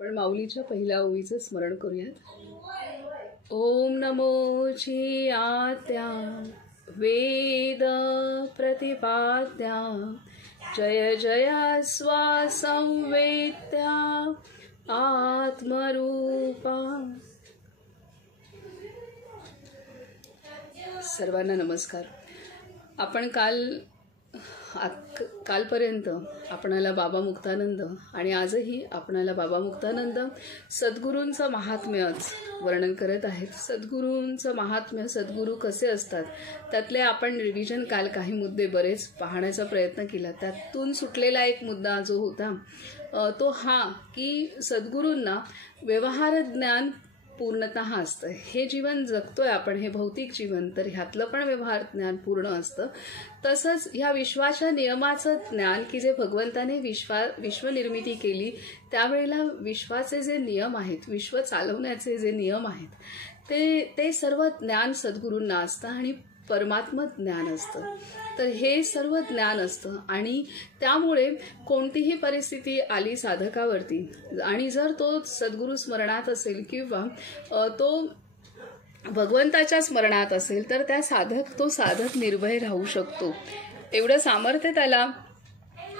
पण माऊलीच्या पहिल्या ओवीचं स्मरण करूयात. ओम नमोची आत्या वेद प्रतिपाद्या जय जय स्वासंवेत्या आत्मरूपा. सर्वांना नमस्कार. आपण कालपर्यंत आपणाला बाबा मुक्तानंद आणि आजही आपणाला बाबा मुक्तानंद सद्गुरूंचं महात्म्यच वर्णन करत आहेत. सद्गुरूंचं महात्म्य, सद्गुरू कसे असतात त्यातले आपण रिव्हिजन काल काही मुद्दे बरेच पाहण्याचा प्रयत्न केला. त्यातून सुटलेला एक मुद्दा जो होता तो हा की सद्गुरूंना व्यवहार ज्ञान पूर्णतः असतं. हे जीवन जगतोय आपण, हे भौतिक जीवन, तर ह्यातलं पण व्यवहार ज्ञान पूर्ण असतं. तसंच ह्या विश्वाच्या नियमाचं ज्ञान की जे भगवंताने विश्वनिर्मिती केली त्यावेळेला विश्वाचे जे नियम आहेत, विश्व चालवण्याचे जे नियम आहेत ते सर्व ज्ञान सद्गुरूंना असतं आणि परमात्म ज्ञान असतं. तर हे सर्व ज्ञान असतं आणि त्यामुळे कोणतीही परिस्थिती आली साधकावरती आणि जर तो सद्गुरू स्मरणात असेल किंवा तो भगवंताच्या स्मरणात असेल तर तो साधक निर्भय राहू शकतो. एवढं सामर्थ्य त्याला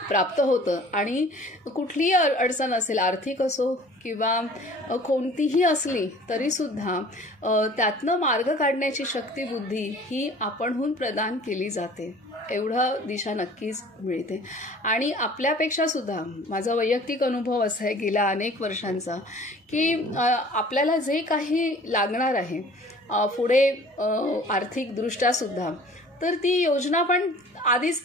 प्राप्त होतं आणि कुठलीही अडचण असेल, आर्थिक असो किंवा कोणतीही असली तरीसुद्धा त्यातनं मार्ग काढण्याची शक्ती, बुद्धी ही आपणहून प्रदान केली जाते. एवढं दिशा नक्कीच मिळते. आणि आपल्यापेक्षा सुद्धा माझा वैयक्तिक अनुभव असा आहे गेल्या अनेक वर्षांचा की आपल्याला जे काही लागणार आहे पुढे आर्थिकदृष्ट्या सुद्धा, तर ती योजना पण आधीच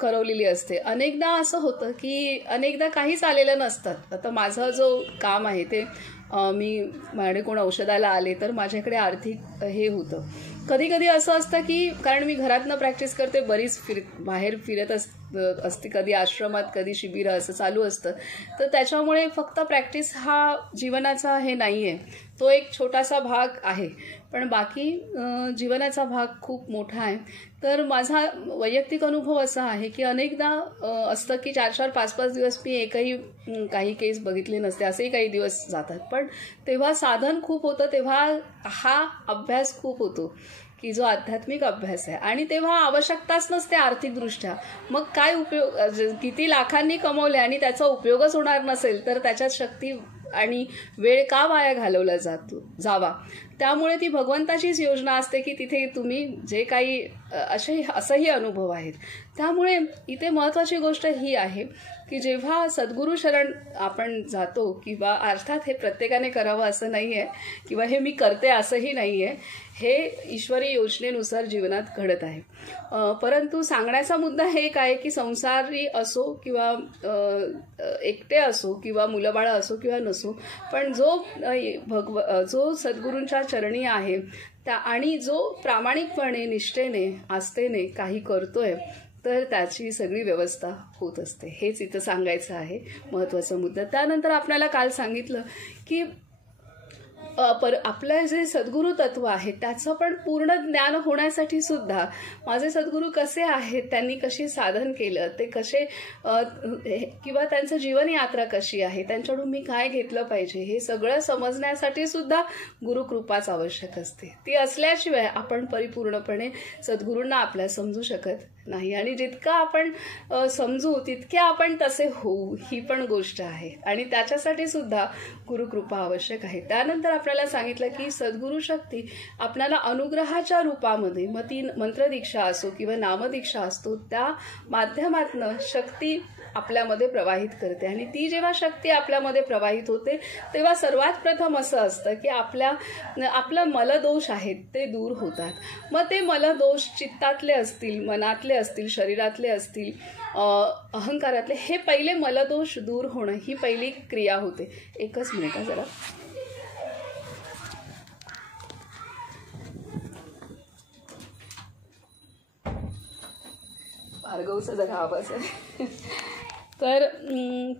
करवलेली असते. अनेकदा असं होतं की अनेकदा काहीच आलेलं नसतं. आता माझं जो काम आहे ते माझ्याकडे कोण औषधाला आले तर माझ्याकडे आर्थिक हे होतं. कधी कधी असं असतं की कारण मी घरातनं प्रॅक्टिस करते, बरीच बाहेर फिरत असते, कधी आश्रमात कधी शिबिर असं चालू असतं. तर त्याच्यामुळे फक्त प्रॅक्टिस हा जीवनाचा हे नाही आहे, तो एक छोटासा भाग आहे, पण बाकी जीवनाचा भाग खूप मोठा आहे. तर माझा वैयक्तिक अनुभव असा आहे की अनेकदा असतं की 4-4, 5-5 दिवस मी काही केस बघितले नसते, असेही काही दिवस जातात. पण तेव्हा साधन खूप होतं, तेव्हा हा अभ्यास खूप होतो की जो आध्यात्मिक अभ्यास आहे. आणि तेव्हा आवश्यकताच नसते आर्थिकदृष्ट्या. मग काय उपयोग, किती लाखांनी कमवले आणि त्याचा उपयोगच होणार नसेल तर त्याच्यात शक्ती आणि वेळ का वाया घालवला जावा. त्यामुळे ती भगवंताचीच योजना असते की तिथे तुम्ही जे काही असंही अनुभव आहेत. त्यामुळे इथे महत्त्वाची गोष्ट ही आहे की जेव्हा सद्गुरू शरण आपण जातो, किंवा अर्थात हे प्रत्येकाने करावं असं नाही आहे किंवा हे मी करते असंही नाही आहे, हे ईश्वरी योजनेनुसार जीवनात घडत आहे. परंतु सांगण्याचा मुद्दा हे एक आहे की संसारी असो किंवा एकटे असो किंवा मुलंबाळं असो किंवा नसो, पण जो सद्गुरूंच्या चरणी आहे आणि जो प्रामाणिकपणे, निष्ठेने, आस्थेने काही करतोय तर त्याची सगळी व्यवस्था होत असते. हेच इथं सांगायचं आहे महत्त्वाचा मुद्दा. त्यानंतर आपल्याला काल सांगितलं की आपलं जे सद्गुरू तत्व आहे त्याचं पण पूर्ण ज्ञान होण्यासाठी सुद्धा माझे सद्गुरू कसे आहेत, त्यांनी कशी साधन केलं, ते कसे किंवा त्यांचं जीवन यात्रा कशी आहे, त्यांच्याकडून मी काय घेतलं पाहिजे, हे सगळं समजण्यासाठी सुद्धा गुरुकृपाच आवश्यक असते. ती असल्याशिवाय आपण परिपूर्णपणे सद्गुरूंना आपल्या समजू शकत नाही. आणि जितकं आपण समजू तितके आपण तसे होऊ, ही पण गोष्ट आहे. आणि त्याच्यासाठी सुद्धा गुरुकृपा आवश्यक आहे. त्यानंतर आपल्याला सांगितलं की सद्गुरू शक्ती आपल्याला अनुग्रहाच्या रूपामध्ये, मग ती मंत्रदीक्षा असो किंवा नामदीक्षा असतो, त्या माध्यमातनं शक्ती आपल्यामध्ये प्रवाहित करते. आणि ती जेव्हा शक्ती आपल्यामध्ये प्रवाहित होते तेव्हा सर्वात प्रथम असं असतं की आपलं मलदोष आहेत ते दूर होतात. मग ते मलदोष चित्तातले असतील, मनातले असतील, शरीरातले असतील, अहंकारातले, हे पहिले मलदोष दूर होणं ही पहिली क्रिया होते. एकच मिनिट जरा. भार्गवचा जरा आवाज आहे. तर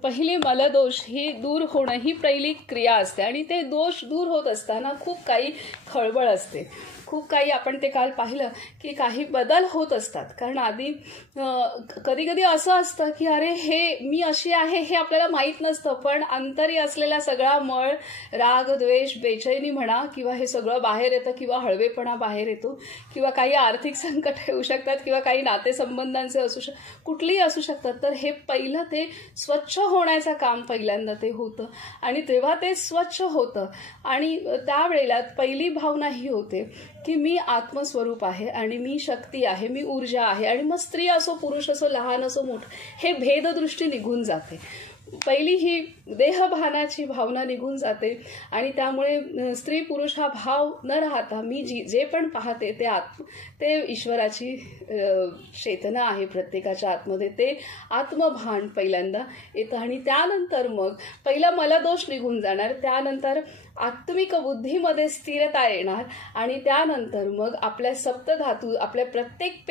पहिली मलदोष ही दूर होणं ही पहिली क्रिया असते आणि ते दोष दूर होत असताना खूप काही खळबळ असते. खूप काही आपण ते काल पाहिलं की काही बदल होत असतात. कारण आधी कधी कधी असं असतं की अरे हे मी अशी आहे हे आपल्याला माहीत नसतं, पण अंतरी असलेला सगळा मळ, राग, द्वेष, बेचैनी म्हणा किंवा हे सगळं बाहेर येतं, किंवा हळवेपणा बाहेर येतो, किंवा काही आर्थिक संकट येऊ शकतात, किंवा काही नातेसंबंधांचे कुठलीही असू शकतात. तर हे पहिलं ते स्वच्छ होण्याचं काम पहिल्यांदा ते होतं, आणि तेव्हा ते स्वच्छ होतं. आणि त्यावेळेला पहिली भावना ही होते की मी आत्मस्वरूप आहे आणि मी शक्ती आहे, मी ऊर्जा आहे. आणि मग स्त्री असो, पुरुष असो, लहान असो, मोठं, हे भेददृष्टी निघून जाते. पहिली ही देहभानाची भावना निघून जाते, आणि त्यामुळे स्त्री पुरुष हा भाव न राहता मी जे पण पाहते ते ईश्वराची चेतना आहे प्रत्येकाच्या आतमध्ये. ते आत्मभान पहिल्यांदा येतं, आणि त्यानंतर मग पहिला मला दोष निघून जाणार, त्यानंतर आत्मिक बुद्धीमध्ये स्थिरता येणार, आणि त्यानंतर मग आपल्या सप्तधातू, आपल्या प्रत्येक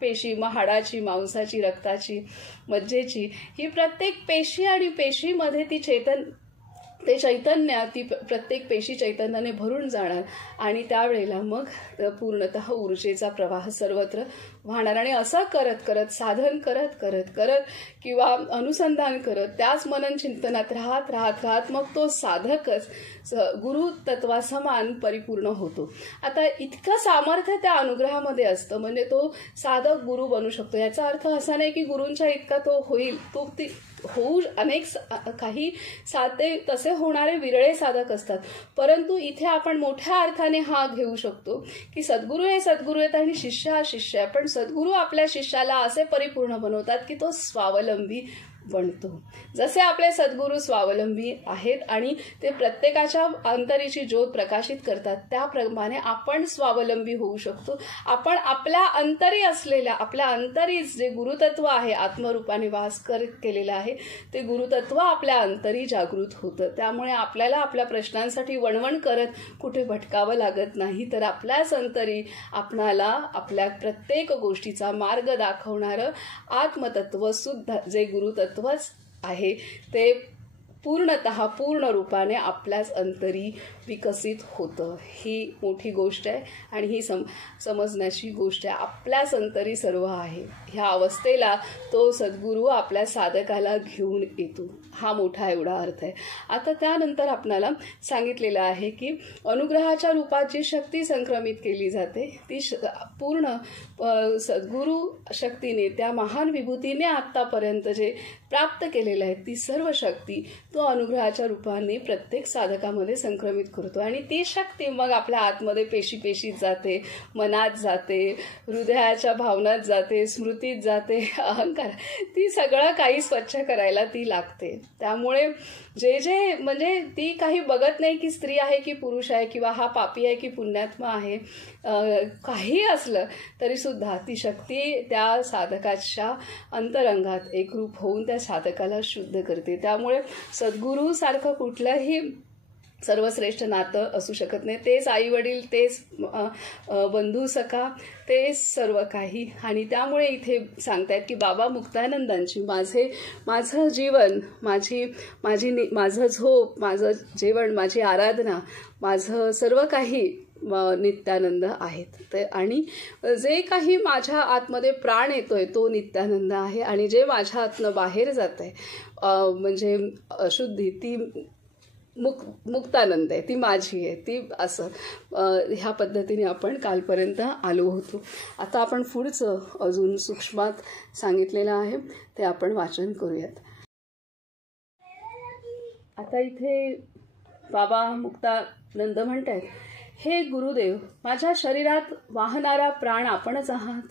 पेशी मग हाडाची, मांसाची, रक्ताची, मज्जेची, ही प्रत्येक पेशी आणि पेशीमध्ये ते चैतन्य, ती प्रत्येक पेशी चैतन्याने भरून जाणार, आणि त्यावेळेला मग पूर्णतः ऊर्जेचा प्रवाह सर्वत्र वाहणार. आणि असं करत करत, साधन करत करत करत किंवा अनुसंधान करत, त्याच मनन चिंतनात राहत राहत राहत मग तो साधकच गुरु तत्वासमान परिपूर्ण होतो. आता इतकं सामर्थ्य त्या अनुग्रहामध्ये असतं, म्हणजे तो साधक गुरु बनू शकतो. याचा अर्थ असा नाही की गुरूंच्या इतका तो होईल, तो ती होऊ, अनेक काही साधे तसे होणारे विरळे साधक असतात, परंतु इथे आपण मोठ्या अर्थाने हा घेऊ शकतो की सद्गुरू हे सद्गुरू आहेत आणि शिष्य हा शिष्य आहे. पण सद्गुरू आपल्या शिष्याला असे परिपूर्ण बनवतात की तो स्वावलंबी बनतो. जसे आपले सद्गुरू स्वावलंबी आहेत आणि ते प्रत्येकाच्या अंतरीची ज्योत प्रकाशित करतात, त्याप्रमाणे आपण स्वावलंबी होऊ शकतो. आपण आपल्या अंतरी असलेल्या, आपल्या अंतरी जे गुरुतत्व आहे, आत्मरूपाने वास केलेलं आहे, ते गुरुतत्व आपल्या अंतरी जागृत होतं. त्यामुळे आपल्याला आपल्या प्रश्नांसाठी वणवण करत कुठे भटकावं लागत नाही, तर आपल्याच अंतरी आपणाला आपल्या प्रत्येक गोष्टीचा मार्ग दाखवणारं आत्मतत्व सुद्धा, जे गुरुतत्व आहे, ते पूर्णतः पूर्ण रूपाने आपल्याच अंतरी विकसित होतं. ही मोठी गोष्ट आहे आणि ही समजण्याची गोष्ट आहे. आपल्याच अंतरी सर्व आहे. ह्या अवस्थेला तो सद्गुरू आपल्या साधकाला घेऊन येतो. हा मोठा एवढा अर्थ आहे. आता त्यानंतर आपणाला सांगितलेलं आहे की अनुग्रहाच्या रूपात जी शक्ती संक्रमित केली जाते, ती पूर्ण सद्गुरू शक्तीने, त्या महान विभूतीने आत्तापर्यंत जे प्राप्त केलेलं आहे, ती सर्व शक्ती तो अनुग्रहाच्या रूपाने प्रत्येक साधकामध्ये संक्रमित करतो. आणि ती शक्ती मग आपल्या आतमध्ये पेशीत जाते, मनात जाते, हृदयाच्या भावनात जाते, स्मृतीत जाते, अहंकार, ती सगळं काही स्वच्छ करायला ती लागते. त्यामुळे जे म्हणजे ती काही बघत नाही की स्त्री आहे की पुरुष आहे, किंवा हा पापी आहे की पुण्यात्मा आहे, काही असलं तरी सुद्धा ती शक्ती त्या साधकाच्या अंतरंगात एकरूप होऊन त्या साधकाला शुद्ध करते. त्यामुळे सद्गुरू सारखं कुठलंही सर्वश्रेष्ठ नातं असू शकत नाही. तेच आई वडील, तेच बंधू सखा, तेच सर्व काही. आणि त्यामुळे इथे सांगतायत की बाबा मुक्तानंदांची माझं जीवन, माझं झोप, माझं जेवण, माझी आराधना, माझं सर्व काही नित्यानंद आहेत. आणि जे काही माझ्या आतमध्ये प्राण येतोय तो नित्यानंद आहे, आणि जे माझ्या आतनं बाहेर जात आहे म्हणजे अशुद्धी, ती मुक्तानंद आहे, ती माझी आहे, ती असं ह्या पद्धतीने आपण कालपर्यंत आलो होतो. आता आपण पुढचं अजून सूक्ष्मात सांगितलेलं आहे ते आपण वाचन करूयात. आता इथे बाबा मुक्तानंद म्हणतात, हे गुरुदेव, माझ्या शरीरात वाहणारा प्राण आपणच आहात.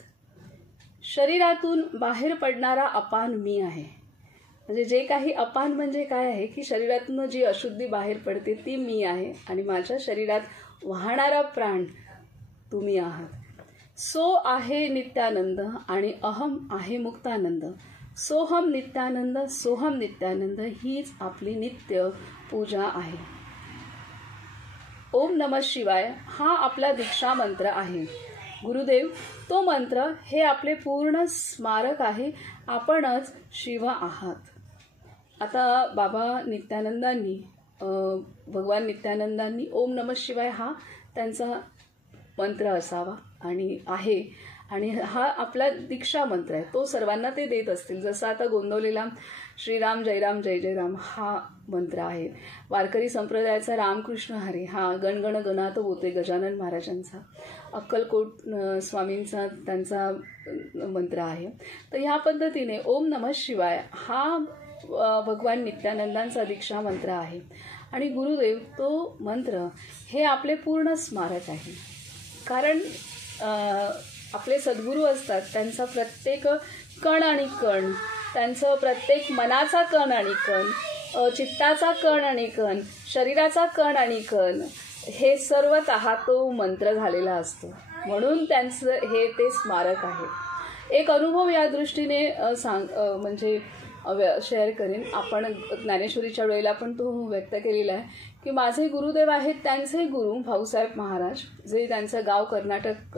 शरीरातून बाहेर पडणारा अपान मी आहे. म्हणजे जे काही अपान म्हणजे काय आहे की शरीरातून जी अशुद्धी बाहेर पडते ती मी आहे, आणि माझ्या शरीरात वाहणारा प्राण तुम्ही आहात. सो आहे नित्यानंद आणि अहम आहे मुक्तानंद. सोहम नित्यानंद, सोहम नित्यानंद हीच आपली नित्य पूजा आहे. ओम नमः शिवाय हा आपला दीक्षा मंत्र आहे. गुरुदेव, तो मंत्र हे आपले पूर्ण स्मारक आहे. आपणच शिव आहात. आता बाबा नित्यानंदांनी, भगवान नित्यानंदांनी ओम नमः शिवाय हा त्यांचा मंत्र असावा आणि आहे. आणि हा आपला दीक्षा मंत्र आहे, तो सर्वांना ते देत असतील. जसं आता गोंदवलेला श्रीराम जय राम जय जय राम हा मंत्र आहे. वारकरी संप्रदायाचा रामकृष्ण हरी हा गणगण गणात बोते गजानन महाराजांचा, अक्कलकोट स्वामींचा त्यांचा मंत्र आहे. तर ह्या पद्धतीने ओम नमः शिवाय हा भगवान नित्यानंदांचा दीक्षा मंत्र आहे. आणि गुरुदेव तो मंत्र हे आपले पूर्ण स्मारक आहे. कारण आपले सद्गुरू असतात, त्यांचा प्रत्येक कण आणि कण, त्यांचं प्रत्येक मनाचा कण आणि कण, चित्ताचा कण आणि कण, शरीराचा कण आणि कण हे सर्वतः तो मंत्र झालेला असतो. म्हणून त्यांचं हे ते स्मारक आहे. एक अनुभव या दृष्टीने म्हणजे शेअर करेन. आपण ज्ञानेश्वरीच्या वेळेला पण तो व्यक्त केलेला आहे की माझे गुरुदेव आहेत, त्यांचे गुरु भाऊसाहेब महाराज, जे त्यांचं गाव कर्नाटक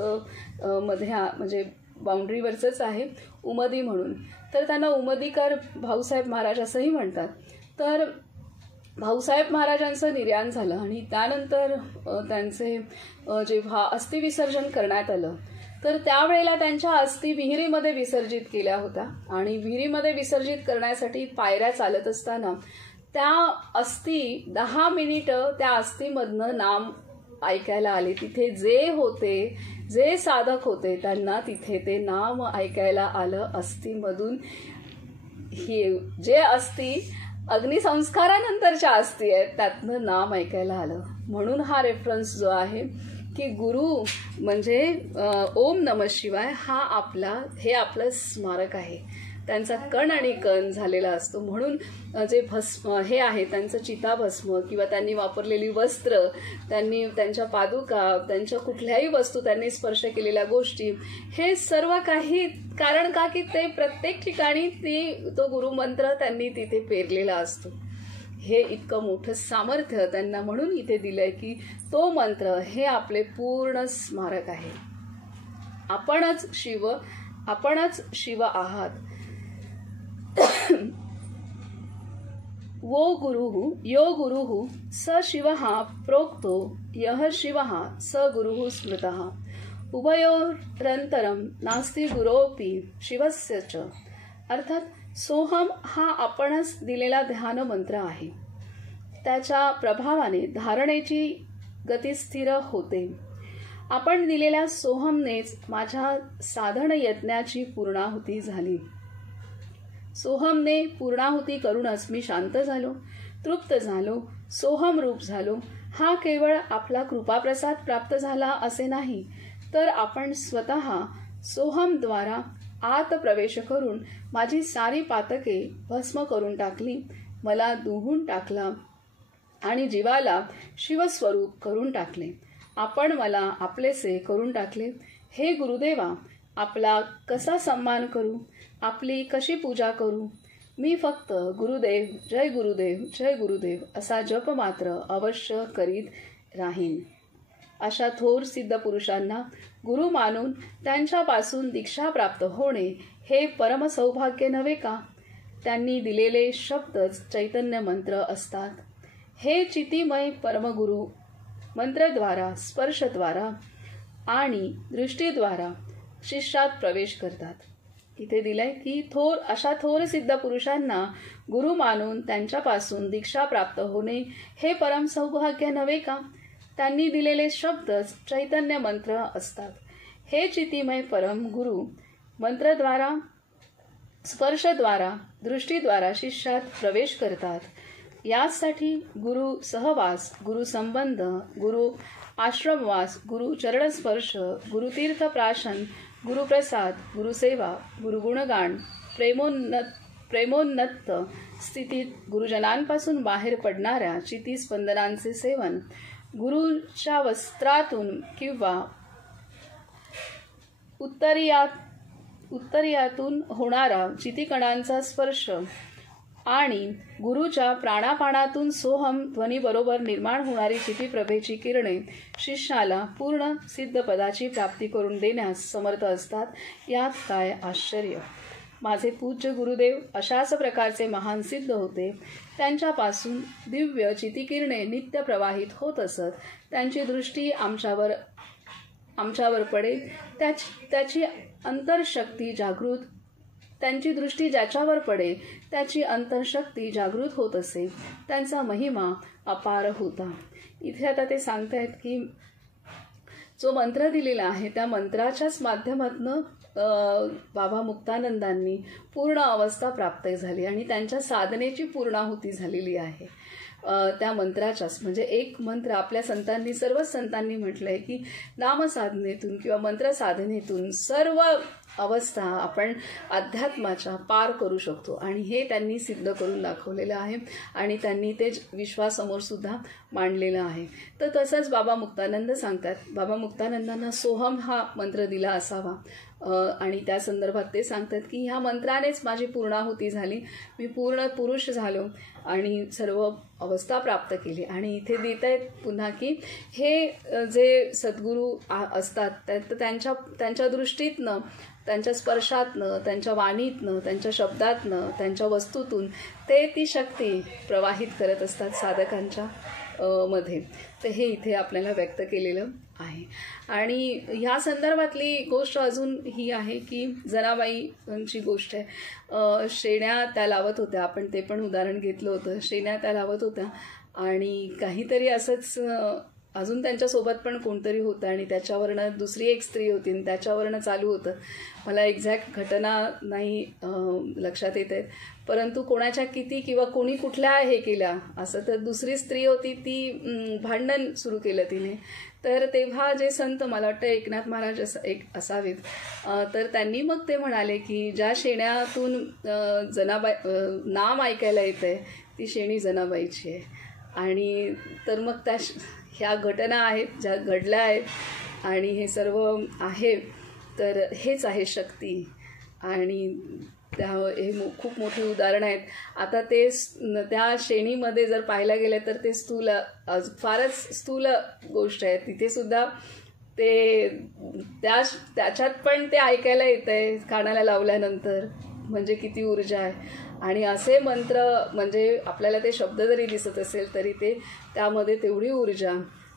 मध्ये म्हणजे बाउंड्रीवरचंच आहे, उमदी म्हणून. तर त्यांना उमदीकर भाऊसाहेब महाराज असंही म्हणतात. तर भाऊसाहेब महाराजांचं निर्याण झालं आणि त्यानंतर त्यांचे जेव्हा अस्थिविसर्जन करण्यात आलं तर त्यावेळेला त्यांच्या अस्थी विहिरीमध्ये विसर्जित केल्या होत्या. आणि विहिरीमध्ये विसर्जित करण्यासाठी पायऱ्या चालत असताना त्या अस्थी 10 मिनिटं त्या अस्थीमधनं नाम ऐकायला आले. तिथे जे होते, जे साधक होते, त्यांना तिथे ते नाम ऐकायला आलं अस्थीमधून. हे जे अस्थी अग्निसंस्कारानंतरच्या अस्थी आहेत त्यातनं नाम ऐकायला आलं. म्हणून हा रेफरन्स जो आहे की गुरु म्हणजे ओम नमः शिवाय हा हे आपलं स्मारक आहे. त्यांचा कण आणि कण झालेला असतो. म्हणून जे भस्म हे आहे त्यांचं चिताभस्म किंवा त्यांनी वापरलेली वस्त्र, त्यांनी त्यांच्या पादुका, त्यांच्या कुठल्याही वस्तू, त्यांनी स्पर्श केलेल्या गोष्टी, हे सर्व काही कारण का की ते प्रत्येक ठिकाणी तो गुरुमंत्र त्यांनी तिथे पेरलेला असतो. हे इतकं मोठं सामर्थ्य त्यांना म्हणून इथे दिलंय की तो मंत्र हे आपले पूर्ण स्मारक आहे. आपणच शिव आहात. वो गुरुः यो गुरुः स शिवः प्रोक्तो यः शिवः स गुरुः स्मृतः उभयोरंतरम नास्ति गुरोपि शिवस्य च. अर्थात सोहम हा आपणच दिलेला ध्यान मंत्र आहे. त्याच्या प्रभावाने धारणेची गती स्थिर होते. आपण दिलेल्या सोहमनेच माझ्या साधन यज्ञाची पूर्णाहुती झाली. सोहमने पूर्णाहुती करूनच मी शांत झालो, तृप्त झालो, सोहम रूप झालो. हा केवळ आपला कृपाप्रसाद प्राप्त झाला असे नाही, तर आपण स्वतः सोहमद्वारा आत प्रवेश करून माझी सारी पातके भस्म करून टाकली, मला दुहून टाकला आणि जीवाला शिवस्वरूप करून टाकले. आपण मला आपलेसे करून टाकले. हे गुरुदेवा, आपला कसा सन्मान करू, आपली कशी पूजा करू. मी फक्त गुरुदेव जय गुरुदेव जय गुरुदेव असा जप मात्र अवश्य करीत राहीन. अशा थोर सिद्ध पुरुषांना गुरु मानून त्यांच्यापासून दीक्षा प्राप्त होणे हे परमसौभाग्य नव्हे का. त्यांनी दिलेले शब्दच चैतन्य मंत्र असतात. हे चितिमय परमगुरु मंत्रद्वारा, स्पर्शद्वारा आणि दृष्टीद्वारा शिष्यात प्रवेश करतात. इथे दिलंय की अशा थोर सिद्ध पुरुषांना गुरु मानून त्यांच्यापासून दीक्षा प्राप्त होणे हे परम सौभाग्य नव्हे का. त्यांनी दिलेले शब्दच चैतन्य मंत्र असतात. हे चितिमय परम गुरु मंत्रद्वारा, स्पर्शद्वारा, दृष्टीद्वारा शिष्यात प्रवेश करतात. यासाठी गुरु सहवास, गुरु संबंध, गुरु आश्रमवास, गुरु चरणस्पर्श, गुरुतीर्थ प्राशन, गुरुप्रसाद, गुरुसेवा, गुरुगुणगान, प्रेमोन्नत स्थितीत गुरुजनांपासून बाहेर पडणाऱ्या चितिस्पंदनांचे सेवन, गुरुच्या वस्त्रातून किंवा उत्तरीयातून होणारा चितिकणांचा स्पर्श आणि गुरुच्या प्राणापानातून सोहम ध्वनीबरोबर निर्माण होणारी चितिप्रभेची किरणे शिष्याला पूर्ण सिद्ध पदाची प्राप्ती करून देण्यास समर्थ असतात. यात काय आश्चर्य. माझे पूज्य गुरुदेव अशाच प्रकारचे महान सिद्ध होते. त्यांच्यापासून दिव्य चितिकिरणे नित्य प्रवाहित होत असत. त्यांची दृष्टी आमच्यावर आमच्यावर पडे, त्याची अंतर्शक्ती जागृत, त्यांची दृष्टी ज्याच्यावर पडे त्याची अंतर्शक्ती जागृत होत असे, त्यांचा महिमा अपार होता. इथे आता ते सांगतायत की जो मंत्र दिलेला आहे त्या मंत्राच्याच माध्यमातून बाबा मुक्तानंदांनी पूर्ण अवस्था प्राप्त झाली आणि त्यांच्या साधनेची पूर्णाहुती झालेली आहे. त्या मंत्राच्याच म्हणजे एक मंत्र आपल्या संतांनी, सर्वच संतांनी म्हटलंय की नामसाधनेतून किंवा मंत्र साधनेतून सर्व अवस्था आपण अध्यात्माच्या पार करू शकतो आणि हे त्यांनी सिद्ध करून दाखवलेलं आहे आणि त्यांनी ते विश्वासमोर सुद्धा मांडलेलं आहे. तर तसंच बाबा मुक्तानंद सांगतात, बाबा मुक्तानंदांना सोहम हा मंत्र दिला असावा आणि त्या संदर्भात ते सांगतात की ह्या मंत्रानेच माझी पूर्णाहुती झाली, मी पूर्ण पुरुष झालो आणि सर्व अवस्था प्राप्त केली. आणि इथे देत आहेत पुन्हा की हे जे सद्गुरू असतात त्यांच्या दृष्टीतनं, त्यांच्या स्पर्शातनं, त्यांच्या वाणीतनं, त्यांच्या शब्दातनं, त्यांच्या वस्तूतून ते ती शक्ती प्रवाहित करत असतात साधकांच्या मध्ये. तर हे इथे आपल्याला व्यक्त केलेलं आहे. आणि ह्या संदर्भातली गोष्ट अजून ही आहे की जनाबाईंची गोष्ट आहे. शेण्या त्या लावत होत्या, आपण ते पण उदाहरण घेतलं होतं. शेण्या त्या लावत होत्या आणि काहीतरी असंच अजून त्यांच्यासोबत पण कोणतरी होतं आणि त्याच्यावरनं दुसरी एक स्त्री होती आणि त्याच्यावरनं चालू होतं. मला एक्झॅक्ट घटना नाही लक्षात येत आहेत, परंतु कोणाच्या किती किंवा कोणी कुठल्या हे केल्या असं. तर दुसरी स्त्री होती ती भांडण सुरू केलं तिने. तर तेव्हा जे संत, मला वाटतं एकनाथ महाराज असावेत, तर त्यांनी मग ते म्हणाले की ज्या शेण्यातून जनाबाई नाम ऐकायला येतंय ती शेणी जनाबाईची आहे. आणि तर मग ह्या घटना आहेत ज्या घडल्या आहेत आणि हे सर्व आहे, तर हेच आहे शक्ती. आणि हे खूप मोठी उदाहरणं आहेत. आता ते त्या श्रेणीमध्ये जर पाहायला गेलं तर ते फारच स्थूल गोष्ट आहे. तिथे सुद्धा ते त्याच्यात पण ते ऐकायला येतं आहे कानाला लावल्यानंतर, म्हणजे किती ऊर्जा आहे. आणि असे मंत्र म्हणजे आपल्याला ते शब्द जरी दिसत असेल तरी ते त्यामध्ये तेवढी ऊर्जा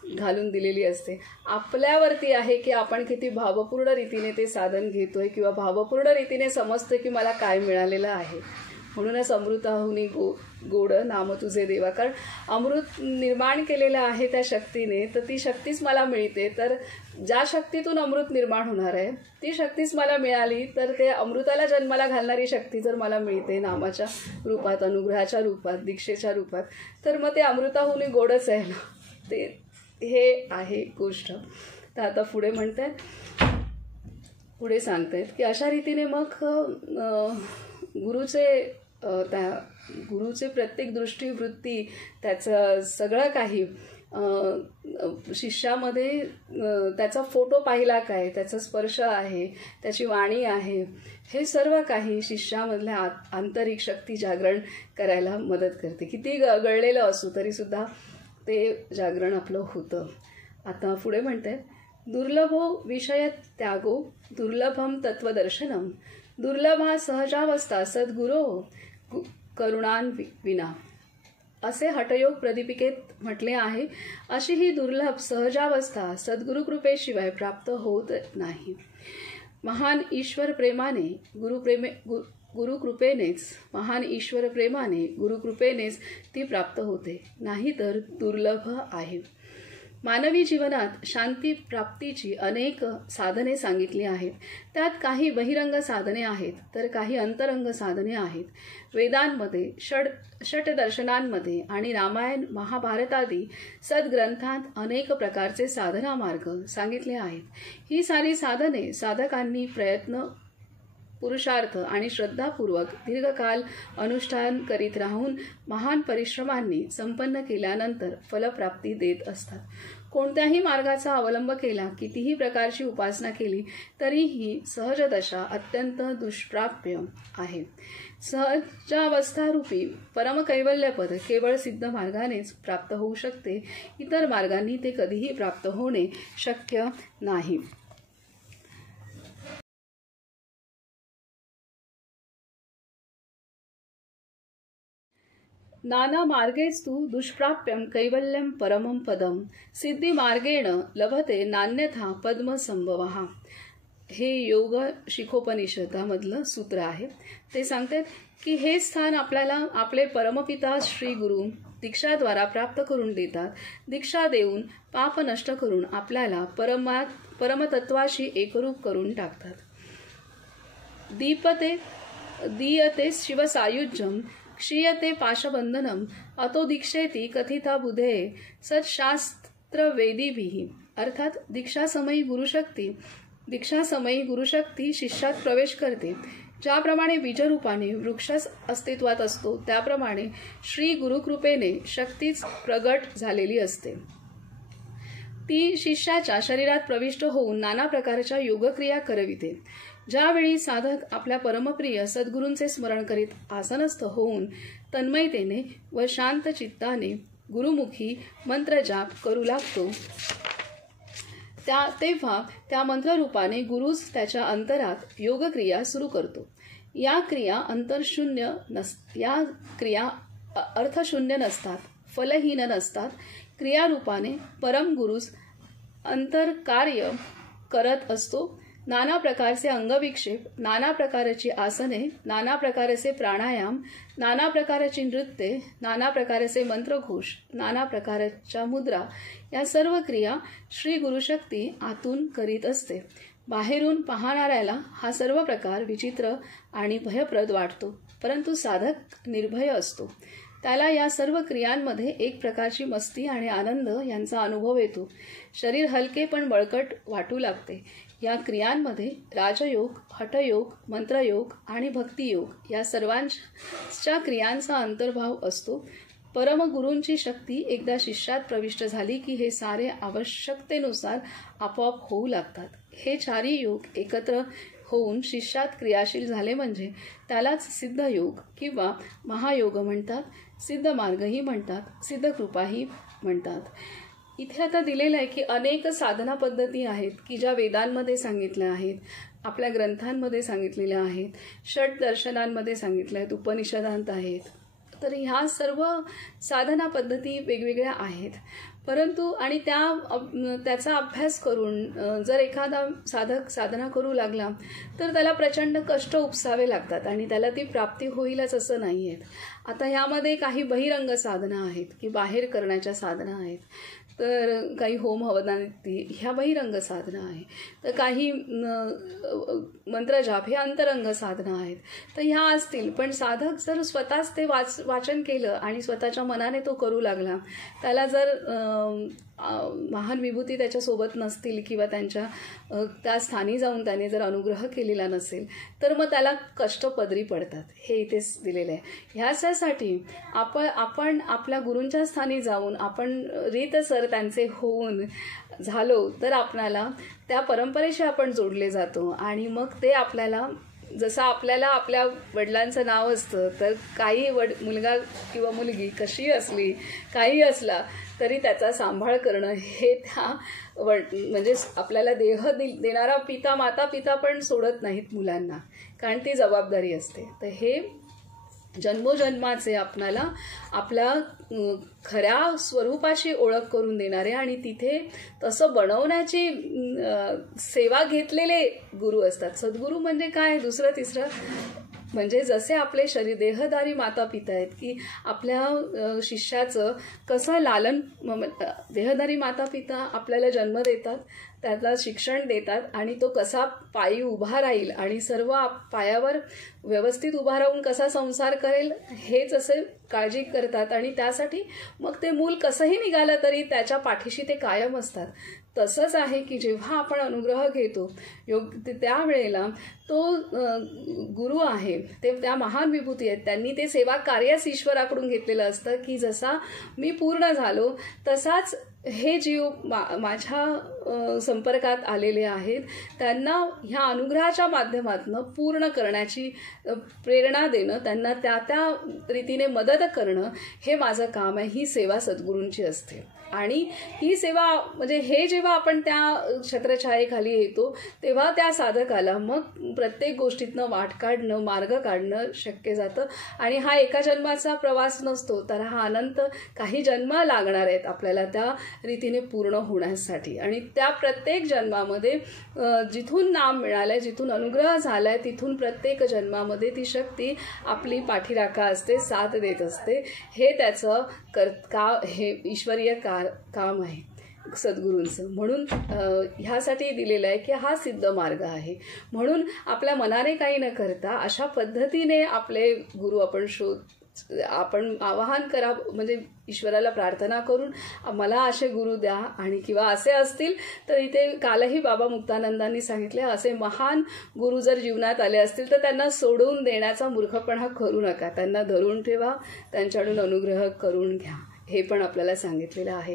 घालून दिलेली असते. आपल्यावरती आहे की आपण किती भावपूर्ण रीतीने ते साधन घेतोय किंवा भावपूर्ण रीतीने समजतोय की मला काय मिळालेलं आहे. म्हणूनच अमृताहुनी गोड नाम तुझे देवा. कारण अमृत निर्माण केलेलं आहे त्या शक्तीने, तर ती शक्तीच मला मिळते. तर ज्या शक्तीतून अमृत निर्माण होणार आहे ती शक्तीच मला मिळाली, तर ते अमृताला जन्माला घालणारी शक्ती जर मला मिळते नामाच्या रूपात, अनुग्रहाच्या रूपात, दीक्षेच्या रूपात, तर मग ते अमृताहुनी गोडच आहे ना. ते हे आहे गोष्ट. तर आता पुढे म्हणतात, पुढे सांगतायत की अशा रीतीने मग गुरुचे प्रत्येक दृष्टीवृत्ती, त्याचं सगळं काही शिष्यामध्ये त्याचा फोटो पाहिला काय, त्याचा स्पर्श आहे, त्याची वाणी आहे, हे सर्व काही शिष्यामधल्या आंतरिक शक्ती जागरण करायला मदत करते. किती गळलेलं असू तरीसुद्धा ते जागरण आपलं होतं. आता पुढे म्हणते, दुर्लभो विषय त्यागो दुर्लभम तत्वदर्शनम दुर्लभा सहजावस्था सद्गुरो करुणान विना, असे हठयोग प्रदीपिकेत म्हटले आहे. अशी ही दुर्लभ सहजावस्था सद्गुरु कृपेशिवाय प्राप्त होत नाही. महान ईश्वर प्रेमाने महान ईश्वर प्रेमाने गुरुकृपेनेच ती प्राप्त होते, नाही तर दुर्लभ आहे. मानवी जीवनात शांती प्राप्तीची अनेक साधने सांगितली आहेत. त्यात काही बहिरंग साधने आहेत तर काही अंतरंग साधने आहेत. वेदांमध्ये, षटदर्शनांमध्ये आणि रामायण महाभारतादी सद्ग्रंथांत अनेक प्रकारचे साधना मार्ग सांगितले आहेत. ही सारी साधने साधकांनी प्रयत्न, पुरुषार्थ आणि श्रद्धापूर्वक दीर्घकाल अनुष्ठान करीत राहून महान परिश्रमांनी संपन्न केल्यानंतर फलप्राप्ती देत असतात. कोणत्याही मार्गाचा अवलंब केला, कितीही प्रकारची उपासना केली तरीही सहजदशा अत्यंत दुष्प्राप्य आहे. सहजावस्थारूपी परमकैवल्यपद केवळ सिद्ध मार्गानेच प्राप्त होऊ शकते. इतर मार्गांनी ते कधीही प्राप्त होणे शक्य नाही. नाना मार्गेस्तु दुष्प्राप्यम कैवल्यम परमं पदम सिद्धी मार्गेण लभते नान्यथा पद्मसंभवः. हे योग शिखोपनिषदामधलं सूत्र आहे. ते सांगतात की हे स्थान आपल्याला आपले परमपिता श्री गुरु दीक्षाद्वारा प्राप्त करून देतात. दीक्षा देऊन पाप नष्ट करून आपल्याला परमतत्वाशी एकरूप करून टाकतात. दीयते शिवसायुज्यम क्षीयते पाशबंधनम अतो दीक्षेती कथिता बुधे सत्शास्त्र वेदीभिः. अर्थात दीक्षासमयी गुरुशक्ती शिष्यात प्रवेश करते. ज्याप्रमाणे बीजरूपाने वृक्षच अस्तित्वात असतो त्याप्रमाणे श्री गुरुकृपेने शक्तीच प्रगट झालेली असते. ती शिष्याच्या शरीरात प्रविष्ट होऊन नाना प्रकारच्या योगक्रिया करविते. ज्यावेळी साधक आपल्या परमप्रिय सद्गुरूंचे स्मरण करीत आसनस्थ होऊन तन्मयतेने व शांत चित्ताने गुरुमुखी मंत्रजाप करू लागतो तेव्हा त्या मंत्ररूपाने गुरुच त्याच्या अंतरात योगक्रिया सुरू करतो. या क्रिया अर्थशून्य नसतात, फलहीन नसतात. क्रियारूपाने परम गुरुस अंतर्कार्य करत असतो. नाना प्रकारचे अंगविक्षेप, नाना प्रकारची आसने, नाना प्रकारचे प्राणायाम, नाना प्रकारची नृत्ये, नाना प्रकारचे मंत्रघोष, नाना प्रकारच्या मुद्रा या सर्व क्रिया श्री गुरुशक्ती आतून करीत असते. बाहेरून पाहणाऱ्याला हा सर्व प्रकार विचित्र आणि भयप्रद वाटतो, परंतु साधक निर्भय असतो. त्याला या सर्व क्रियांमध्ये एक प्रकारची मस्ती आणि आनंद यांचा अनुभव येतो. शरीर हलके पण बळकट वाटू लागते. या क्रियांमध्ये राजयोग, हठयोग, मंत्रयोग आणि भक्तियोग या सर्वांच्या क्रियांचा अंतर्भाव असतो. परमगुरूंची शक्ती एकदा शिष्यात प्रविष्ट झाली की हे सारे आवश्यकतेनुसार आपोआप होऊ लागतात. हे चारही योग एकत्र होऊन शिष्यात क्रियाशील झाले म्हणजे त्यालाच सिद्धयोग किंवा महायोग म्हणतात. सिद्ध मार्गही म्हणतात, सिद्ध कृपाही म्हणतात. इथे आता दिलेलं आहे की अनेक साधना पद्धती आहेत की ज्या वेदांमध्ये सांगितल्या आहेत, आपल्या ग्रंथांमध्ये सांगितलेल्या आहेत, षट दर्शनांमध्ये सांगितल्या आहेत, उपनिषदांत आहेत. तर ह्या सर्व साधना पद्धती वेगवेगळ्या आहेत. परंतु आणि त्याचा अभ्यास करून जर एखादा साधक साधना करू लागला तर त्याला प्रचंड कष्ट उपसावे लागतात आणि त्याला ती प्राप्ती होईलच असं नाही आहेत. आता ह्यामध्ये काही बहिरंग साधना आहेत की बाहेर करण्याच्या साधना आहेत, तर काही होम हवनादी ह्या बहिरंग साधना आहे, तर काही मंत्रजाप हे अंतरंग साधना आहेत. तर ह्या असतील, पण साधक जर स्वतःच ते वाचन केलं आणि स्वतःच्या मनाने तो करू लागला, त्याला जर महान विभूती त्याच्यासोबत नसतील किंवा त्या स्थानी जाऊन त्याने जर अनुग्रह केलेला नसेल तर मग त्याला कष्ट पदरी पडतात. हे इथेच दिलेलं आहे. ह्याच्यासाठी आपण आपल्या गुरूंच्या स्थानी जाऊन आपण रीतसर त्यांचे होऊन झालो तर आपणाला त्या परंपरेशी आपण जोडले जातो आणि मग ते आपल्याला जसं आपल्याला आपल्या वडिलांचं नाव असतं तर काही मुलगा किंवा मुलगी कशी असली काही असला तरी त्याचा सांभाळ करणं हे त्या म्हणजे आपल्याला देह देणारा माता पिता पण सोडत नाहीत मुलांना, कारण ती जबाबदारी असते. तर हे जन्मोजन्माचे आपणाला आपल्या खऱ्या स्वरूपाशी ओळख करून देणारे आणि तिथे तसं बनवण्याची सेवा घेतलेले गुरु असतात. सद्गुरू म्हणजे काय, दुसरं तिसरं म्हणजे जसे आपले शरीर देहधारी माता पिता आहेत की आपल्या शिष्याचं कसं लालन, देहधारी माता पिता आपल्याला जन्म देतात, त्याला शिक्षण देतात आणि तो कसा पायी उभा राहील आणि सर्व पायावर व्यवस्थित उभा राहून कसा संसार करेल हेच असे काळजी करतात आणि त्यासाठी मग ते मूल कसंही निघालं तरी त्याच्या पाठीशी ते कायम असतात. तसंच आहे की जेव्हा आपण अनुग्रह घेतो त्यावेळेला तो गुरु आहे ते त्या महान विभूती आहेत, त्यांनी ते सेवा कार्यच ईश्वराकडून घेतलेलं असतं की जसा मी पूर्ण झालो तसाच हे जीव माझ्या संपर्कात आलेले आहेत त्यांना ह्या अनुग्रहाच्या माध्यमातून पूर्ण करण्याची प्रेरणा देणं, त्यांना त्या त्या रीतीने मदत करणं हे माझं काम आहे. ही सेवा सद्गुरूंची असते. आणि ही सेवा म्हणजे हे जेव्हा आपण त्या छत्रछायेखाली येतो तेव्हा त्या साधकाला मग प्रत्येक गोष्टीतनं वाट काढणं, मार्ग काढणं शक्य जातं. आणि हा एका जन्माचा प्रवास नसतो, तर हा अनंत काही जन्म लागणार आहेत आपल्याला त्या रीतीने पूर्ण होण्यासाठी. आणि त्या प्रत्येक जन्मामध्ये जिथून नाम मिळालं आहे, जिथून अनुग्रह झाला आहे, तिथून प्रत्येक जन्मामध्ये ती शक्ती आपली पाठीराखा असते, साथ देत असते. हे त्याचं हे ईश्वरीय काम आहे सद्गुरूंचं. म्हणून ह्यासाठी दिलेलं आहे की हा सिद्ध मार्ग आहे. म्हणून आपल्या मनाने काही न करता अशा पद्धतीने आपले गुरु आपण आवाहन करा, म्हणजे ईश्वराला प्रार्थना करून मला असे गुरु द्या. आणि किंवा असे असतील तर इथे कालही बाबा मुक्तानंदांनी सांगितले, असे महान गुरु जर जीवनात आले असतील तर त्यांना सोडून देण्याचा मूर्खपणा करू नका, त्यांना धरून ठेवा, त्यांच्याकडून अनुग्रह करून घ्या. हे पण आपल्याला सांगितलेलं आहे.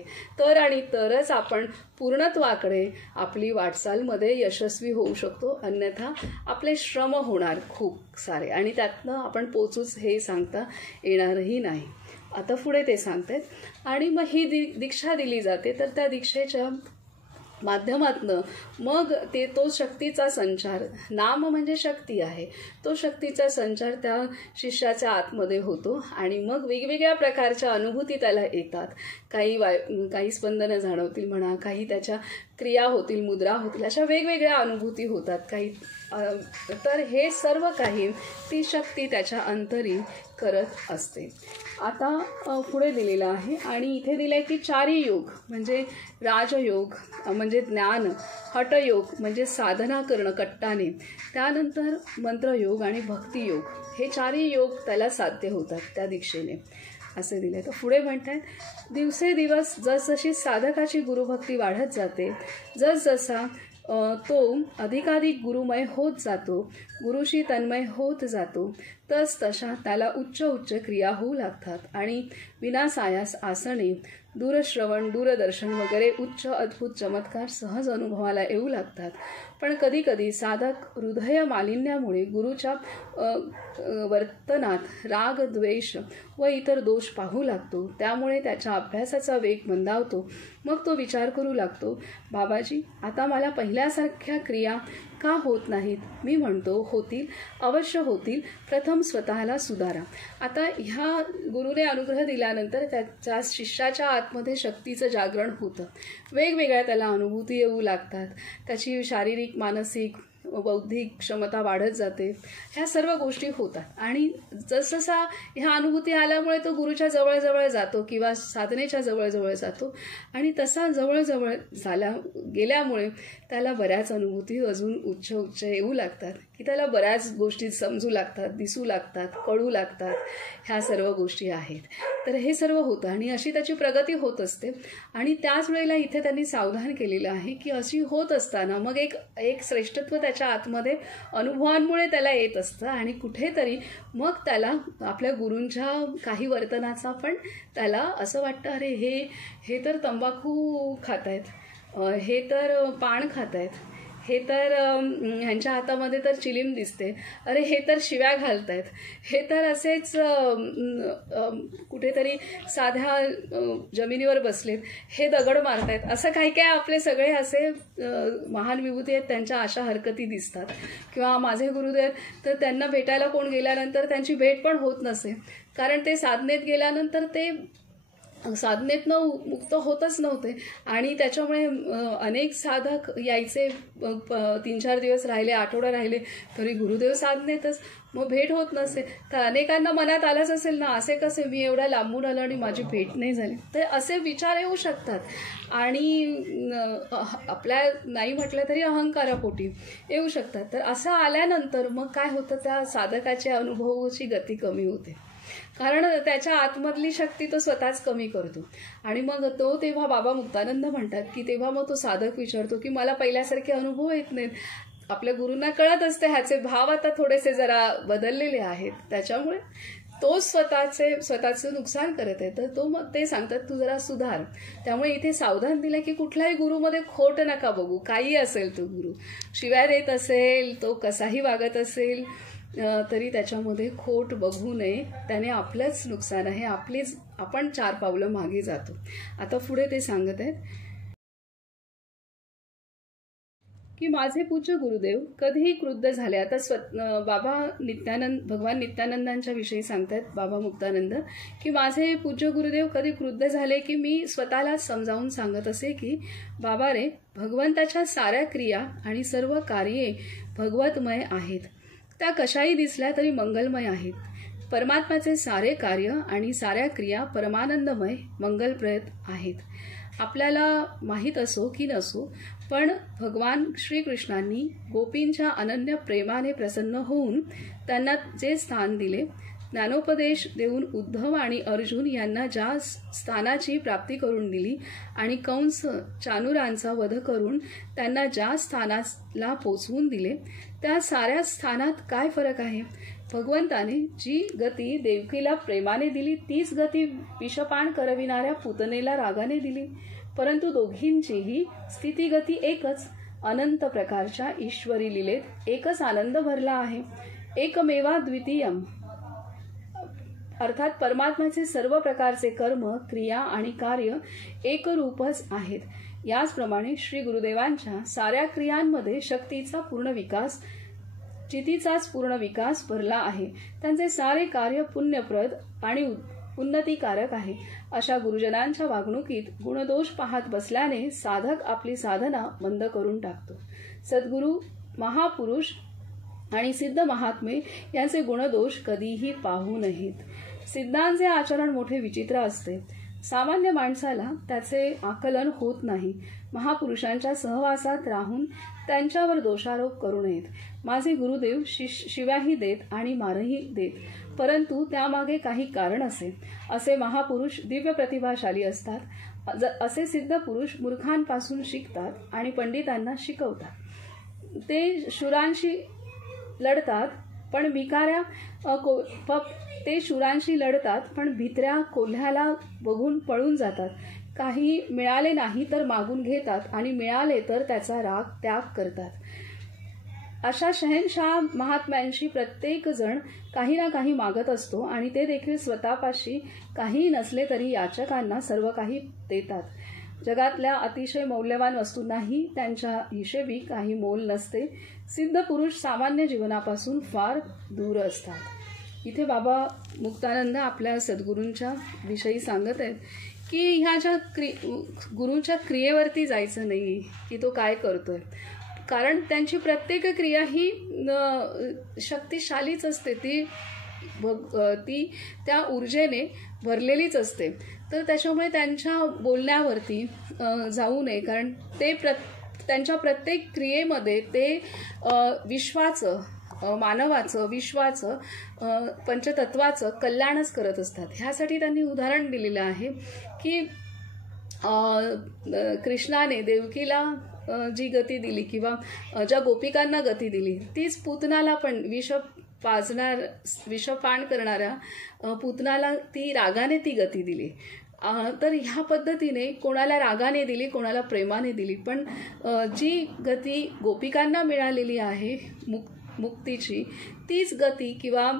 आणि तरच आपण पूर्णत्वाकडे आपली वाटचालमध्ये यशस्वी होऊ शकतो. अन्यथा आपले श्रम होणार खूप सारे आणि त्यातनं आपण पोचूच हे सांगता येणारही नाही. आता पुढे ते सांगतात. आणि मग ही दीक्षा दिली जाते. तर त्या दीक्षेच्या माध्यमातनं मग तो शक्तीचा संचार, नाम म्हणजे शक्ती आहे, तो शक्तीचा संचार त्या शिष्याच्या आतमध्ये होतो. आणि मग वेगवेगळ्या प्रकारच्या अनुभूती त्याला येतात. काही स्पंदनं जाणवतील म्हणा, काही त्याच्या क्रिया होतील, मुद्रा होतील, अशा वेगवेगळ्या अनुभूती होतात काही. तर हे सर्व काही ती शक्ती त्याच्या अंतरी करत असते. आता पुढे दिलेलं आहे. आणि इथे दिलं आहे की चारी योग म्हणजे राजयोग म्हणजे ज्ञान, हठयोग म्हणजे साधना करणं कट्टाने, त्यानंतर मंत्रयोग आणि भक्तियोग, हे चारही योग त्याला साध्य होतात त्या दीक्षेने असे दिले. तर पुढे म्हणतात, दिवसेदिवस जसजशी साधकाची गुरुभक्ती वाढत जाते, जसजसा तो अधिकाधिक गुरुमय होत जातो, गुरुशी तन्मय होत जातो, तशा त्याला उच्च उच्च क्रिया होऊ लागतात. आणि विनासायास आसने, दूरश्रवण, दूरदर्शन वगैरे उच्च अद्भुत चमत्कार सहज अनुभवाला येऊ लागतात. पण कधीकधी साधक हृदय मालिन्यामुळे गुरुच्या वर्तनात राग, द्वेष व इतर दोष पाहू लागतो. त्यामुळे त्याच्या अभ्यासाचा वेग मंदावतो. मग तो विचार करू लागतो, बाबाजी आता मला पहिल्यासारख्या क्रिया का होत नाहीत? मी म्हणतो होतील, अवश्य होतील, प्रथम स्वतःला सुधारा. आता ह्या गुरुने अनुग्रह दिल्यानंतर त्याच्या शिष्याच्या आतमध्ये शक्तीचं जागरण होतं. वेगवेगळ्या त्याला अनुभूती येऊ लागतात. त्याची शारीरिक, मानसिक, बौद्धिक क्षमता वाढत जाते. ह्या सर्व गोष्टी होतात. आणि जसजसा ह्या अनुभूती आल्यामुळे तो गुरुच्या जवळजवळ जातो किंवा साधनेच्या जवळजवळ जातो. आणि तसा जवळजवळ गेल्यामुळे त्याला बऱ्याच अनुभूती अजून उच्च उच्च येऊ लागतात की त्याला बऱ्याच गोष्टी समजू लागतात, दिसू लागतात, कळू लागतात. ह्या सर्व गोष्टी आहेत. तर हे सर्व होतं आणि अशी त्याची प्रगती होत असते. आणि त्याच वेळेला इथे त्यांनी सावधान केलेलं आहे की अशी होत असताना मग एक श्रेष्ठत्व त्याच्या आतमध्ये अनुभवांमुळे त्याला येत असतं. आणि कुठेतरी मग त्याला आपल्या गुरूंच्या काही वर्तनाचा पण त्याला असं वाटतं, अरे हे तर तंबाखू खात आहेत, हे तर पान खात आहेत, हे तर ह्यांच्या हातामध्ये तर चिलीम दिसते, अरे हे तर शिव्या घालतायत, हे तर असेच कुठेतरी साध्या जमिनीवर बसलेत, हे दगड मारतायत. असं काही काय आपले सगळे असे महान विभूती आहेत त्यांच्या अशा हरकती दिसतात. किंवा माझे गुरुदेव तर त्यांना भेटायला कोण गेल्यानंतर त्यांची भेट पण होत नसे, कारण ते साधनेत गेल्यानंतर ते साधनेतनं मुक्त होतच नव्हते. आणि त्याच्यामुळे अनेक साधक यायचे, 3-4 दिवस राहिले, आठवडा राहिले तरी गुरुदेव साधनेतच, मग भेट होत नसे. तर अनेकांना मनात आलंच असेल ना, असे कसे मी एवढ्या लांबून आलो आणि माझी भेट नाही झाली. तर असे विचार येऊ शकतात. आणि आपल्या नाही म्हटलं तरी अहंकारापोटी येऊ शकतात. तर असं आल्यानंतर मग काय होतं, त्या साधकाच्या अनुभवाची गती कमी होते, कारण त्याच्या आतमधली शक्ती तो स्वतःच कमी करतो. आणि मग तो तेव्हा बाबा मुक्तानंद म्हणतात की तेव्हा मग तो साधक विचारतो की मला पहिल्यासारखे अनुभव येत नाहीत. आपल्या गुरूंना कळत असते ह्याचे भाव आता थोडेसे जरा बदललेले आहेत, त्याच्यामुळे तो स्वतःचं नुकसान करत आहे, तर तो मग ते सांगतात तू जरा सुधार. त्यामुळे इथे सावधान दिलं की कुठल्याही गुरुमध्ये खोट नका बघू. काही असेल तो गुरु, शिव्या देत असेल, तो कसाही वागत असेल, तरी त्याच्यामध्ये खोट बघू नये. त्याने आपलंच नुकसान आहे, आपण 4 पावलं मागे जातो. आता पुढे ते सांगत आहेत की माझे पूज्य गुरुदेव कधीही क्रुद्ध झाले. आता बाबा भगवान नित्यानंदांच्या विषयी सांगतात बाबा मुक्तानंद की माझे पूज्य गुरुदेव कधी क्रुद्ध झाले की मी स्वतःला समजावून सांगत असे की बाबा रे, भगवंताच्या साऱ्या क्रिया आणि सर्व कार्ये भगवतमय आहेत. त्या कशाही दिसल्या तरी मंगलमय आहेत. परमात्म्याचे सारे कार्य आणि साऱ्या क्रिया परमानंदमय मंगलप्रद आहेत. आपल्याला माहीत असो की नसो, पण भगवान श्रीकृष्णांनी गोपींच्या अनन्य प्रेमाने प्रसन्न होऊन त्यांना जे स्थान दिले, ज्ञानोपदेश देऊन उद्धव आणि अर्जुन यांना ज्या स्थानाची प्राप्ती करून दिली आणि कंस चाणूरांचा वध करून त्यांना ज्या स्थानाला पोचवून दिले, त्या साऱ्या स्थानात काय फरक आहे? भगवंताने जी गती देवकीला प्रेमाने दिली तीच गती विषपान करविणाऱ्या पुतनेला रागाने दिली. परंतु दोघींचीही स्थितीगती एकच. अनंत प्रकारच्या ईश्वरी लीलेत एकच आनंद भरला आहे. एकमेवा द्वितीयम, अर्थात परमात्म्याचे सर्व प्रकारचे कर्म, क्रिया आणि कार्य एकरूपच आहेत. याचप्रमाणे श्री गुरुदेवांच्या साऱ्या क्रियांमध्ये शक्तीचा पूर्ण विकास, चितीचाच पूर्ण विकास भरला आहे. त्यांचे सारे कार्य पुण्यप्रद आणि उन्नतीकारक आहे. अशा गुरुजनांच्या वागणुकीत गुणदोष पाहत बसल्याने साधक आपली साधना बंद करून टाकतो. सद्गुरू, महापुरुष आणि सिद्ध महात्मे यांचे गुणदोष कधीही पाहू नयेत. सिद्धांचे आचरण मोठे विचित्र असते. सामान्य माणसाला त्याचे आकलन होत नाही. महापुरुषांच्या सहवासात राहून त्यांच्यावर दोषारोप करू नयेत. माझे गुरुदेव शिव्याही देत आणि मारही देत, परंतु त्यामागे काही कारण असे. असे महापुरुष दिव्य प्रतिभाशाली असतात. असे सिद्ध पुरुष मूर्खांपासून शिकतात आणि पंडितांना शिकवतात. ते शूरांशी लढतात पण भित्र्या कोल्ह्याला बघून पळून जातात. काही मिळाले नाही तर मागून घेतात आणि मिळाले तर त्याचा त्याग करतात. अशा शहनशाह महात्म्यांशी प्रत्येक जण काही ना काही मागत असतो आणि ते देखील स्वतःपाशी काही नसले तरी याचकांना सर्व काही देतात. जगातल्या अतिशय मौल्यवान वस्तूंनाही त्यांच्या हिशेबी काही मोल नसते. सिद्ध पुरुष सामान्य जीवनापासून फार दूर असतात. इथे बाबा मुक्तानंद आपल्या सद्गुरूंच्या विषयी सांगत आहेत की ह्या ज्या गुरूंच्या क्रियेवरती जायचं नाही की तो काय करतोय, कारण त्यांची प्रत्येक क्रिया ही शक्तिशालीच असते. ती त्या ऊर्जेने भरलेलीच असते. तर त्याच्यामुळे त्यांच्या बोलण्यावरती जाऊ नये, कारण ते त्यांच्या प्रत्येक क्रियेमध्ये ते विश्वाचं, मानवाचं, विश्वाचं, पंचतत्वाचं कल्याणच करत असतात. ह्यासाठी त्यांनी उदाहरण दिलेलं आहे की कृष्णाने देवकीला जी गती दिली किंवा ज्या गोपिकांना गती दिली तीच पूतनाला पण विषपान करणाऱ्या पूतनाला ती रागाने ती गती दिली. तर ह्या पद्धतीने कोणाला रागाने दिली, कोणाला प्रेमाने दिली, पण जी गती गोपिकांना मिळालेली आहे मुक्तीची तीच गती किंवा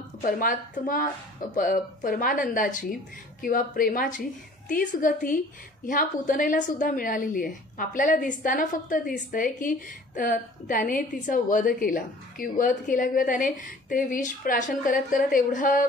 परमानंदाची किंवा प्रेमाची तीच गती ह्या पूतनेला सुद्धा मिळालेली आहे. आपल्याला दिसताना फक्त दिसतंय की त्याने तिचा वध केला किंवा त्याने ते विष प्राशन करत करत एवढा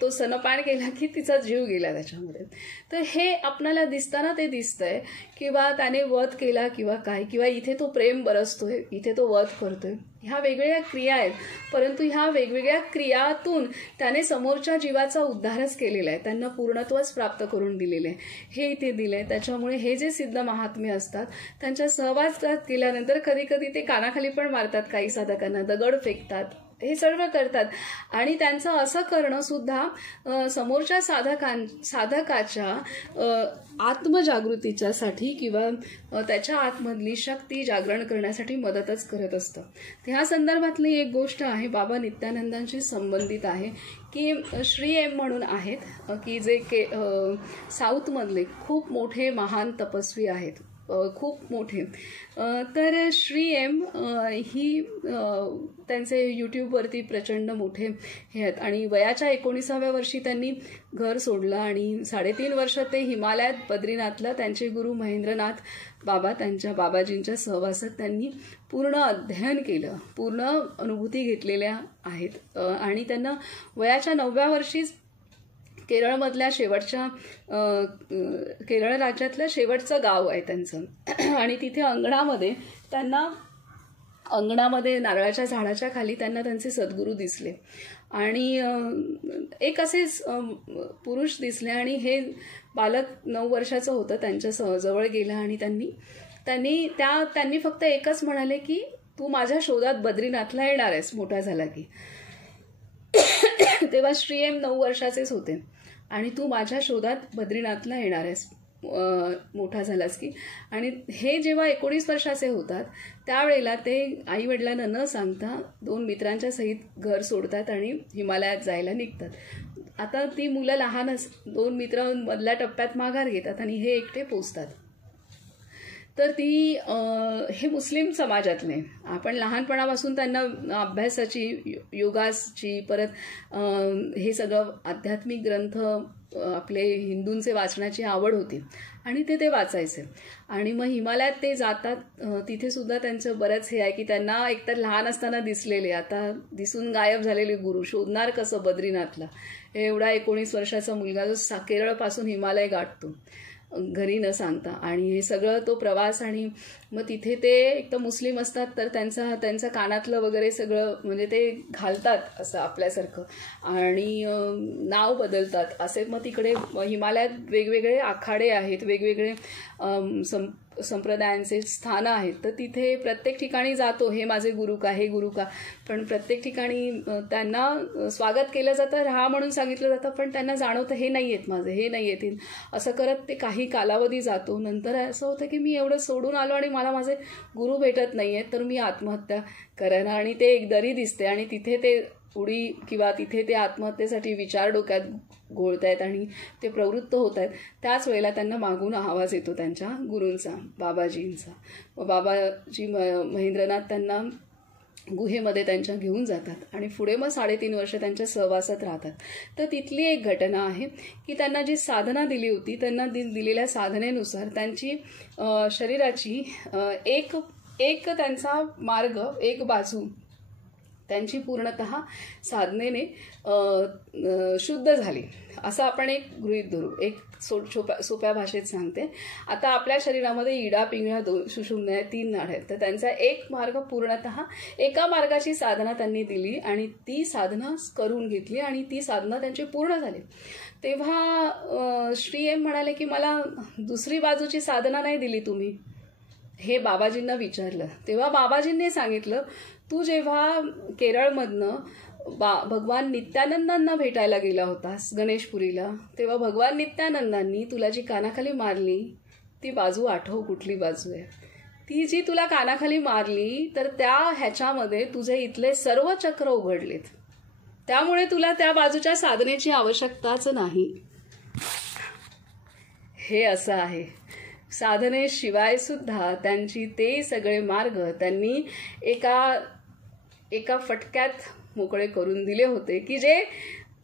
तो स्तनपान केला की तिचा जीव गेला त्याच्यामध्ये. तर हे आपल्याला दिसताना ते दिसतंय किंवा त्याने वध केला किंवा काय, किंवा इथे तो प्रेम बरसतोय, इथे तो वध करतोय. ह्या वेगवेगळ्या क्रिया आहेत, परंतु ह्या वेगवेगळ्या क्रियातून त्याने समोरच्या जीवाचा उद्धारच केलेला आहे, त्यांना पूर्णत्वच प्राप्त करून दिलेले आहे. हे इथे दिले. त्याच्यामुळे हे जे सिद्ध महात्मे असतात त्यांच्या सहवासात गेल्यानंतर कधी कधी ते कानाखाली पण मारतात, काही साधकांना दगड फेकतात, हे सर्व करतात. आणि त्यांचं असं करणं सुद्धा समोरच्या साधकाच्या आत्मजागृतीच्यासाठी किंवा त्याच्या आतमधली शक्ती जागरण करण्यासाठी मदतच करत असतं. ह्या संदर्भातली एक गोष्ट आहे, बाबा नित्यानंदांशी संबंधित आहे, की श्री एम म्हणून आहेत की जे साऊथमधले खूप मोठे महान तपस्वी आहेत, खूप मोठे. तर श्री एम ही त्यांचे यूट्यूबवरती प्रचंड मोठे हे आहेत. आणि वयाच्या 19व्या वर्षी त्यांनी घर सोडलं आणि 3.5 वर्ष ते हिमालयात बद्रीनाथला त्यांचे गुरु महेंद्रनाथ बाबा, त्यांच्या बाबाजींच्या सहवासात त्यांनी पूर्ण अध्ययन केलं, पूर्ण अनुभूती घेतलेल्या आहेत. आणि त्यांना वयाच्या 9व्या वर्षीच केरळमधल्या केरळ राज्यातलं शेवटचं गाव आहे त्यांचं. आणि तिथे अंगणामध्ये नारळाच्या झाडाच्या खाली त्यांना त्यांचे सद्गुरू दिसले. आणि एक असेच पुरुष दिसले आणि हे बालक 9 वर्षाचं होतं, त्यांच्या जवळ गेलं आणि त्यांनी फक्त एकच म्हणाले की तू माझ्या शोधात बद्रीनाथला येणार आहेस मोठा झाला की. तेव्हा श्री एम 9 वर्षाचेच होते. आणि तू माझ्या शोधात बद्रीनाथला येणार आहेस मोठा झालास की. आणि हे जेव्हा 19 वर्षाचे होतात त्यावेळेला ते आई वडिलांना न सांगता 2 मित्रांच्या सहित घर सोडतात आणि हिमालयात जायला निघतात. आता ती मुलं लहानच, 2 मित्र मधल्या टप्प्यात माघार घेतात आणि हे एकटे पोचतात. तर हे मुस्लिम समाजातले, आपण लहानपणापासून त्यांना अभ्यासाची, योगाची, परत हे सगळं आध्यात्मिक ग्रंथ आपले हिंदूंचे वाचण्याची आवड होती आणि ते वाचायचे. आणि मग हिमालयात ते जातात. तिथे सुद्धा त्यांचं बरंच हे आहे की त्यांना एकतर लहान असताना दिसलेले, आता दिसून गायब झालेले गुरु शोधणार कसं बद्रीनाथला. एवढा 19 वर्षाचा मुलगा जो केरळपासून हिमालय गाठतो घरी न सांगता. आणि हे सगळं तो प्रवास. आणि मग तिथे ते एक तर मुस्लिम असतात तर त्यांचं कानातलं वगैरे सगळं म्हणजे ते घालतात असं आपल्यासारखं आणि नाव बदलतात असे. मग तिकडे हिमालयात वेगवेगळे आखाडे आहेत, वेगवेगळे संप्रदायांचे स्थानं आहेत. तर तिथे प्रत्येक ठिकाणी जातो, हे माझे गुरु का, हे गुरु का. पण प्रत्येक ठिकाणी त्यांना स्वागत केलं जातं, राहा म्हणून सांगितलं जातं, पण त्यांना जाणवतं हे नाही आहेत माझे, हे नाही येतील. असं करत ते काही कालावधी जातो. नंतर असं होतं की मी एवढं सोडून आलो आणि मला माझे गुरु भेटत नाही आहेत, तर मी आत्महत्या करेन. आणि ते एक दरी दिसते आणि तिथे ते उडी किंवा तिथे ते आत्महत्येसाठी विचार डोक्यात घोळत आहेत आणि ते प्रवृत्त होत आहेत. त्याच वेळेला त्यांना मागून आवाज येतो त्यांच्या गुरूंचा, बाबाजींचा. बाबाजी महेंद्रनाथ त्यांना गुहेमध्ये त्यांच्या घेऊन जातात आणि पुढे मग 3.5 वर्ष त्यांच्या सहवासात राहतात. तर तिथली एक घटना आहे की त्यांना जी साधना दिली होती, त्यांना दिलेल्या साधनेनुसार त्यांची शरीराची एक त्यांचा मार्ग, एक बाजू त्यांची पूर्णतः साधनेने शुद्ध झाली असं आपण एक गृहीत धरू. एक सोप्या भाषेत सांगते. आता आपल्या शरीरामध्ये इडा, पिंगळा, सुषुम्ना 3 नाड्या आहेत. तर त्यांचा एक मार्ग पूर्णतः, एका मार्गाची साधना त्यांनी दिली आणि ती साधना करून घेतली आणि ती साधना त्यांची पूर्ण झाली. तेव्हा श्री एम म्हणाले की मला दुसरी बाजूची साधना नाही दिली तुम्ही, हे बाबाजींना विचारलं. तेव्हा बाबाजींनी सांगितलं, तू जेव्हा केरळमधनं भगवान नित्यानंदांना भेटायला गेला होतास गणेशपुरीला, तेव्हा भगवान नित्यानंदांनी तुला जी कानाखाली मारली ती बाजू आठव, कुठली बाजू आहे ती. जी तुला कानाखाली मारली तर त्या ह्याच्यामध्ये तुझे इथले सर्व चक्र उघडलेत, त्यामुळे तुला त्या बाजूच्या साधनेची आवश्यकताच नाही. हे असं आहे. साधनेशिवाय सुद्धा त्यांची ते सगळे मार्ग त्यांनी एका फटक्यात मोकळे करून दिले होते की जे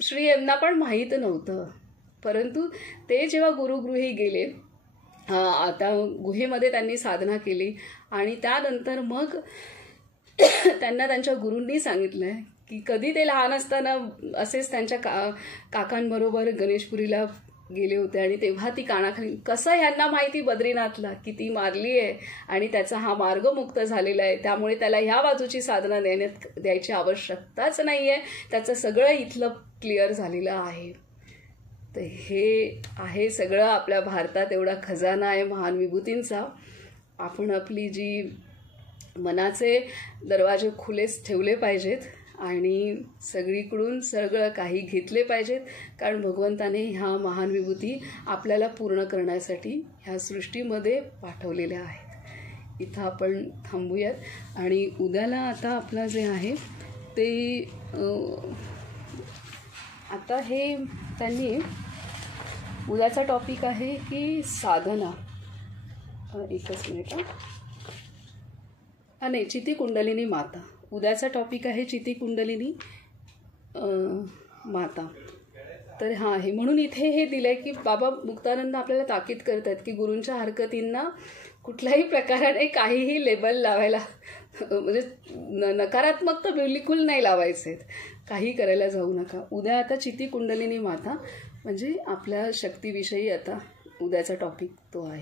श्री यांना पण माहीत नव्हतं. परंतु ते जेव्हा गुरुगृही गेले, आता गुहेमध्ये त्यांनी साधना केली आणि त्यानंतर मग त्यांना त्यांच्या गुरूंनी सांगितलंय की कधी ते लहान असताना असेच त्यांच्या काकांबरोबर गणेशपुरीला गेले होते आणि तेव्हा ती कानाखाली, कसं ह्यांना माहिती बद्रीनाथला किती मारली आहे आणि त्याचा हा मार्ग मुक्त झालेला आहे, त्यामुळे त्याला ह्या बाजूची साधना द्यायची आवश्यकताच नाही आहे, त्याचं सगळं इथलं क्लिअर झालेलं आहे. तर हे आहे सगळं आपल्या भारतात एवढा खजाना आहे महान विभूतींचा. आपण आपली जी मनाचे दरवाजे खुलेच ठेवले पाहिजेत आणि सगळीकडून सगळं काही घेतले पाहिजेत, कारण भगवंताने ह्या महान विभूती आपल्याला पूर्ण करण्यासाठी ह्या सृष्टीमध्ये पाठवलेल्या आहेत. इथं आपण थांबूयात आणि उद्याला आता आपलं जे आहे ते आता हे त्यांनी उद्याचा टॉपिक आहे की साधना. एकच मिनिट नाही, चिती कुंडलिनी माता. उद्याचा टॉपिक आहे चिती कुंडलिनी माता. तर हां आहे म्हणून इथे हे दिलं आहे की बाबा मुक्तानंद आपल्याला ताकीद करत आहेत की गुरूंच्या हरकतींना कुठल्याही प्रकाराने काहीही लेबल लावायला, म्हणजे नकारात्मक तर बिलकुल नाही लावायचे आहेत, काही करायला जाऊ नका. उद्या आता चिती कुंडलिनी माता म्हणजे आपल्या शक्तीविषयी आता उद्याचा टॉपिक तो आहे.